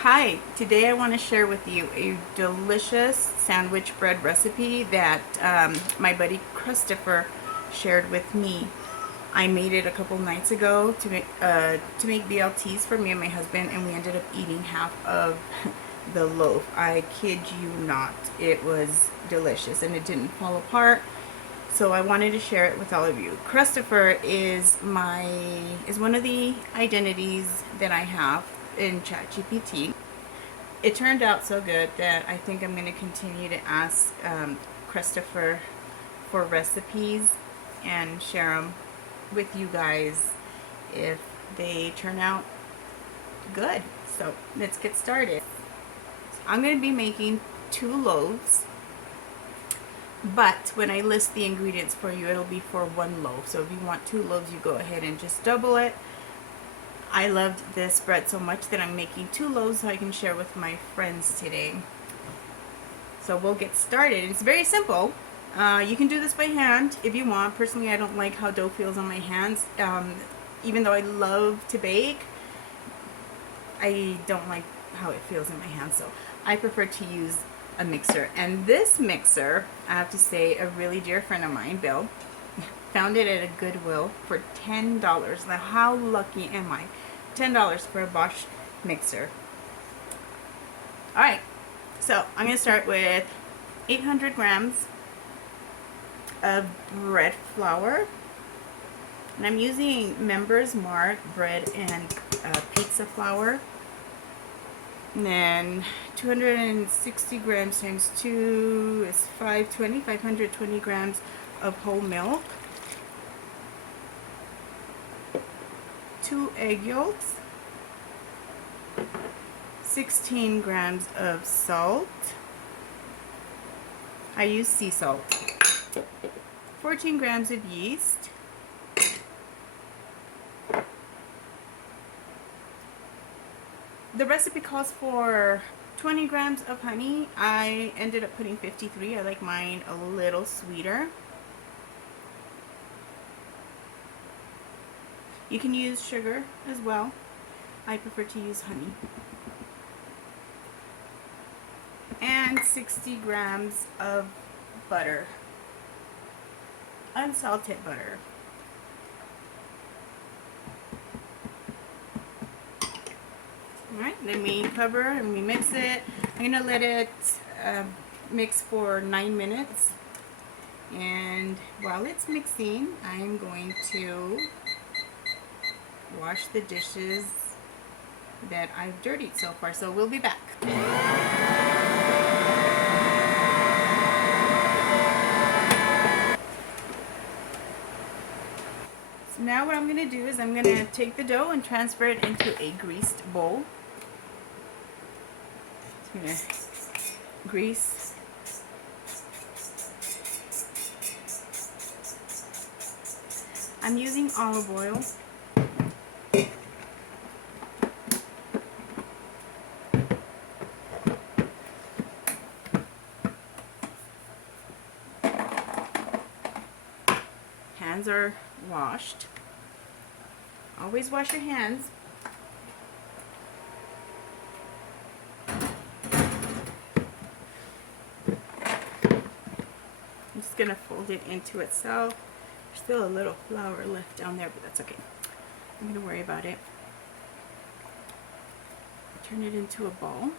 Hi, today I want to share with you a delicious sandwich bread recipe that my buddy Crustopher shared with me. I made it a couple nights ago to make BLTs for me and my husband, and we ended up eating half of the loaf. I kid you not, it was delicious and it didn't fall apart. So I wanted to share it with all of you. Crustopher is one of the identities that I have in ChatGPT. It turned out so good that I think I'm going to continue to ask Crustopher for recipes and share them with you guys if they turn out good. So let's get started. I'm going to be making 2 loaves, but when I list the ingredients for you, it'll be for 1 loaf. So if you want 2 loaves, you go ahead and just double it. I loved this bread so much that I'm making 2 loaves so I can share with my friends today. So we'll get started. It's very simple. You can do this by hand if you want. Personally, I don't like how dough feels on my hands. Even though I love to bake, I don't like how it feels in my hands. So I prefer to use a mixer. And this mixer, I have to say, a really dear friend of mine, Bill, found it at a Goodwill for $10. Now, how lucky am I? $10 for a Bosch mixer. Alright, so I'm going to start with 800 grams of bread flour. And I'm using Members Mark bread and pizza flour. And then 260 grams times 2 is 520 grams of whole milk. 2 egg yolks, 16 grams of salt. I use sea salt. 14 grams of yeast. The recipe calls for 20 grams of honey. I ended up putting 53. I like mine a little sweeter. You can use sugar as well. I prefer to use honey. And 60 grams of butter. Unsalted butter. Alright, then we cover and we mix it. I'm going to let it mix for 9 minutes. And while it's mixing, I'm going to wash the dishes that I've dirtied so far. So we'll be back. So now what I'm going to do is I'm going to take the dough and transfer it into a greased bowl. I'm going to grease. I'm using olive oil. Hands are washed. Always wash your hands. I'm just going to fold it into itself. There's still a little flour left down there, but that's okay. I'm going to worry about it. Turn it into a ball.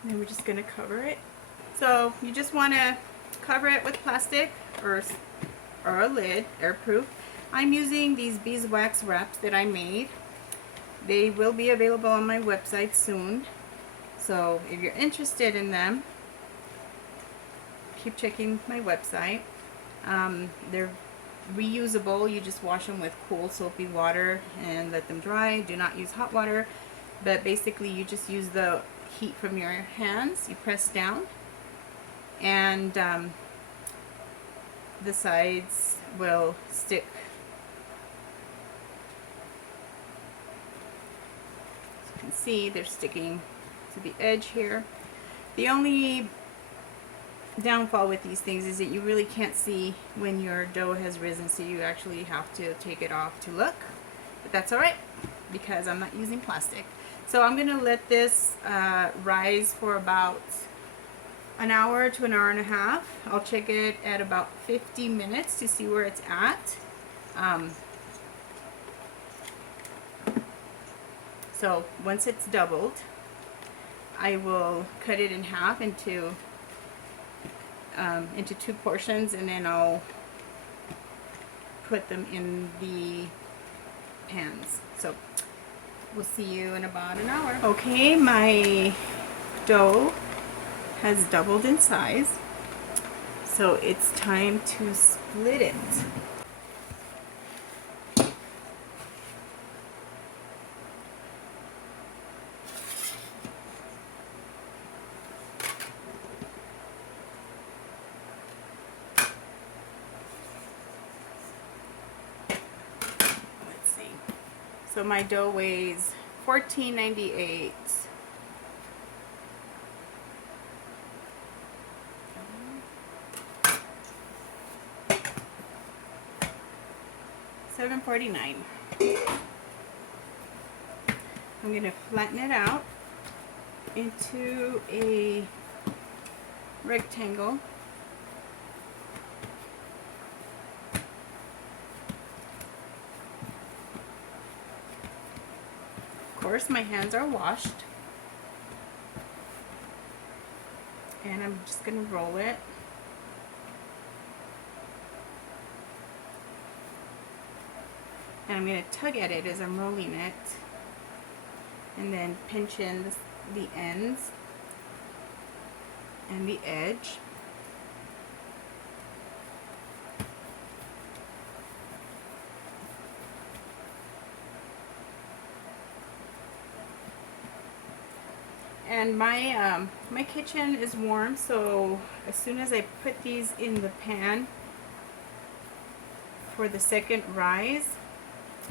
And then we're just going to cover it. So you just want to cover it with plastic or a lid, airproof. I'm using these beeswax wraps that I made. They will be available on my website soon. So if you're interested in them, keep checking my website. They're reusable. You just wash them with cool soapy water and let them dry. Do not use hot water. But basically you just use the heat from your hands. You press down and the sides will stick. As you can see, they're sticking to the edge here. The only downfall with these things is that you really can't see when your dough has risen, so you actually have to take it off to look. But that's all right because I'm not using plastic. So I'm gonna let this rise for about an hour to an hour and a half. I'll check it at about 50 minutes to see where it's at. So once it's doubled, I will cut it in half into two portions, and then I'll put them in the pans. So we'll see you in about an hour. Okay, my dough has doubled in size, so it's time to split it. So my dough weighs 1498. $7.49. I'm going to flatten it out into a rectangle. Of course, my hands are washed, and I'm just going to roll it. And I'm going to tug at it as I'm rolling it, and then pinch in the ends and the edge. And my kitchen is warm, so as soon as I put these in the pan for the second rise,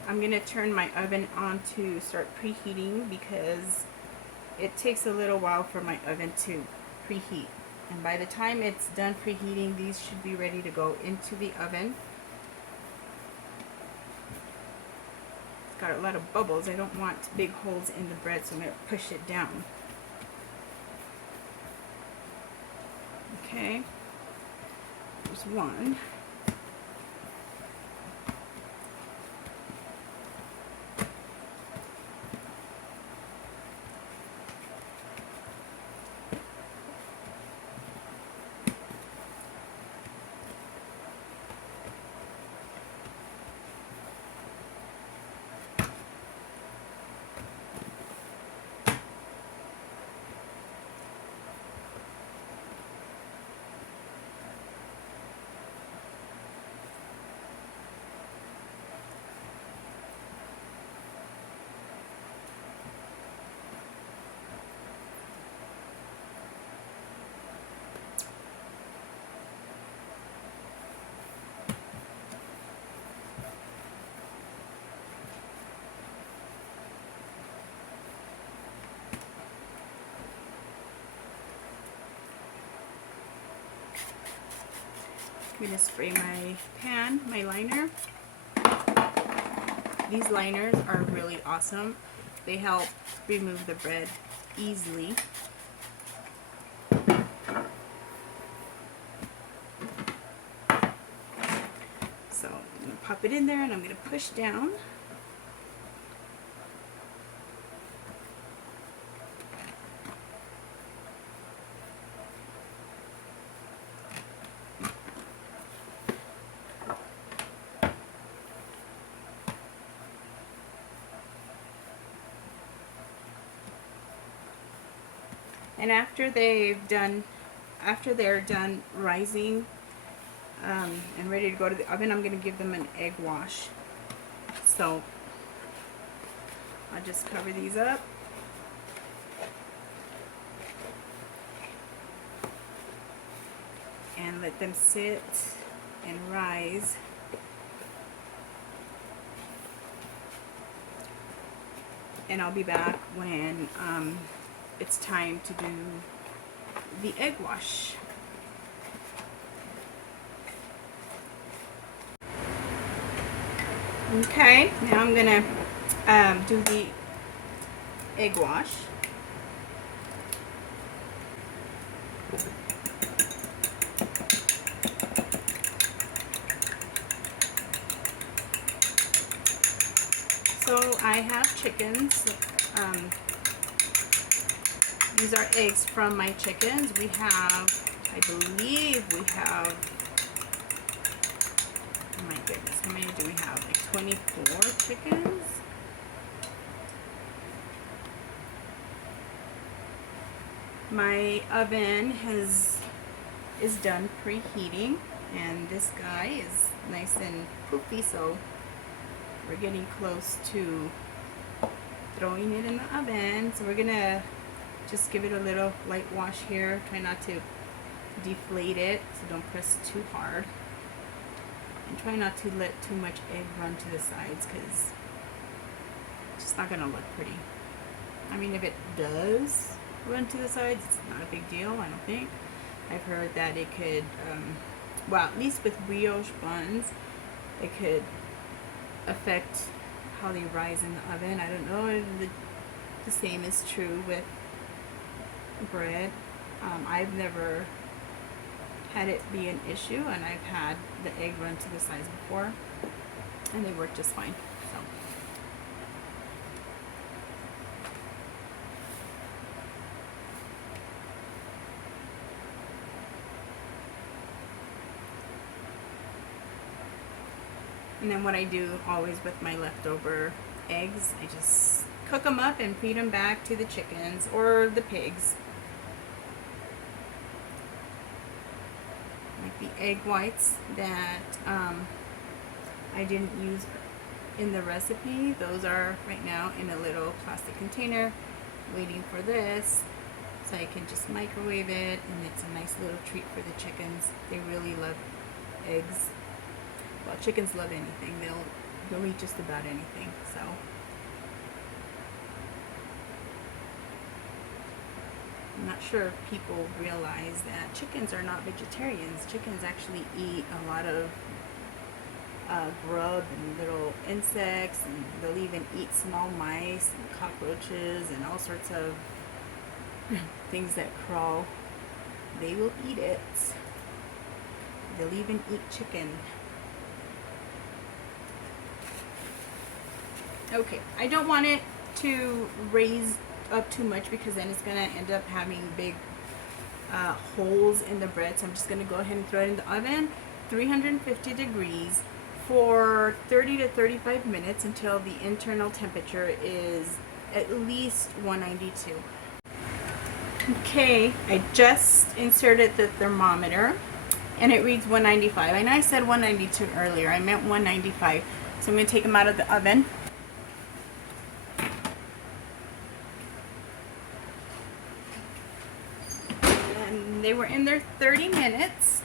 I'm going to turn my oven on to start preheating, because it takes a little while for my oven to preheat. And by the time it's done preheating, these should be ready to go into the oven. It's got a lot of bubbles. I don't want big holes in the bread, so I'm going to push it down. Okay, there's one. I'm going to spray my pan, my liner. These liners are really awesome. They help remove the bread easily. So I'm going to pop it in there, and I'm going to push down. And after they're done rising and ready to go to the oven, I'm going to give them an egg wash. So I'll just cover these up. And let them sit and rise. And I'll be back when it's time to do the egg wash. Okay, now I'm gonna do the egg wash. So I have chickens. These are eggs from my chickens. We have, I believe we have, oh my goodness, how many do we have? Like 24 chickens? My oven is done preheating, and this guy is nice and poofy, so we're getting close to throwing it in the oven. So we're gonna just give it a little light wash here. Try not to deflate it, so don't press too hard. And try not to let too much egg run to the sides, because it's just not gonna look pretty. I mean, if it does run to the sides, it's not a big deal, I don't think. I've heard that it could, well, at least with brioche buns, it could affect how they rise in the oven. I don't know if the same is true with bread. I've never had it be an issue, and I've had the egg run to the sides before, and they work just fine. So. And then what I do always with my leftover eggs, I just cook them up and feed them back to the chickens or the pigs. Like the egg whites that I didn't use in the recipe, those are right now in a little plastic container waiting for this, so I can just microwave it, and it's a nice little treat for the chickens. They really love eggs. Well, chickens love anything. They'll eat just about anything. So I'm not sure if people realize that chickens are not vegetarians. Chickens actually eat a lot of grub and little insects, and they'll even eat small mice and cockroaches and all sorts of things that crawl. They will eat it. They'll even eat chicken. Okay, I don't want it to raise up too much, because then it's going to end up having big holes in the bread. So I'm just going to go ahead and throw it in the oven, 350 degrees, for 30 to 35 minutes until the internal temperature is at least 192. Okay, I just inserted the thermometer, and it reads 195. I know I said 192 earlier. I meant 195. So I'm going to take them out of the oven. They were in there 30 minutes.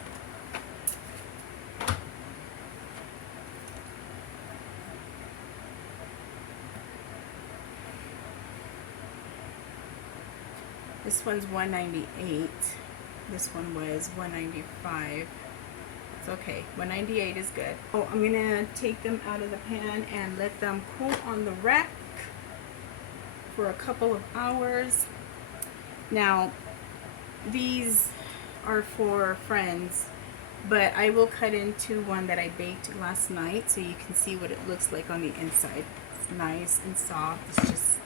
This one's 198. This one was 195. It's okay. 198 is good. Oh, I'm gonna take them out of the pan and let them cool on the rack for a couple of hours. Now, these are for friends, but I will cut into one that I baked last night so you can see what it looks like on the inside. It's nice and soft. It's just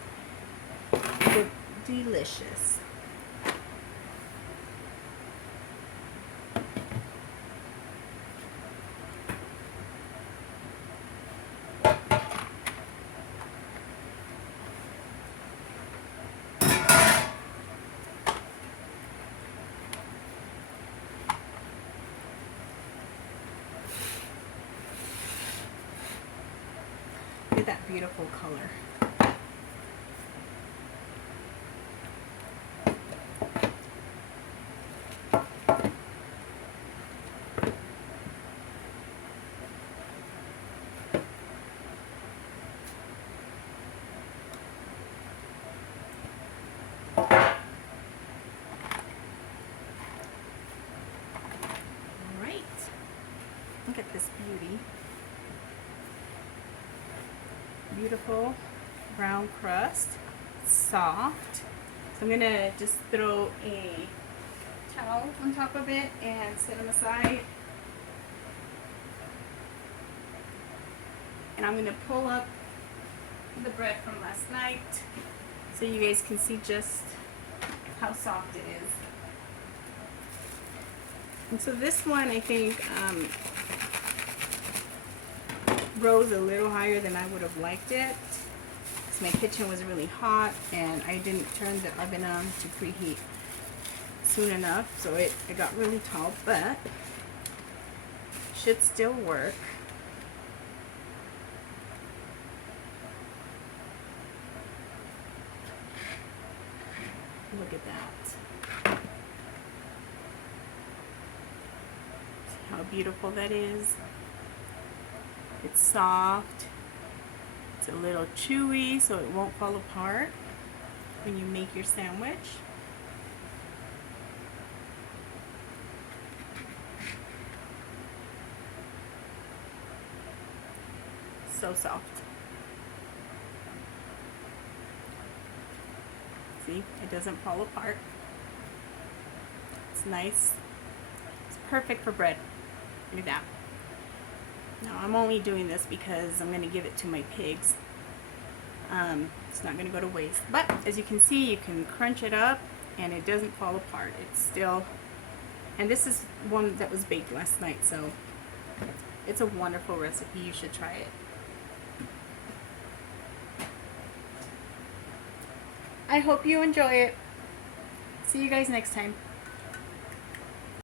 delicious. Look at that beautiful color. Look at this beauty. beautiful brown crust. It's soft. So I'm gonna just throw a towel on top of it and set them aside. And I'm gonna pull up the bread from last night so you guys can see just how soft it is. And so this one, I think, rose a little higher than I would have liked it. So my kitchen was really hot and I didn't turn the oven on to preheat soon enough, so it got really tall, but should still work. Look at that. See how beautiful that is. It's soft. It's a little chewy, so it won't fall apart when you make your sandwich. So soft. See, it doesn't fall apart. It's nice. It's perfect for bread. Look at that. Now I'm only doing this because I'm going to give it to my pigs. It's not going to go to waste. But as you can see, you can crunch it up and it doesn't fall apart. It's still, and this is one that was baked last night, so it's a wonderful recipe. You should try it. I hope you enjoy it. See you guys next time.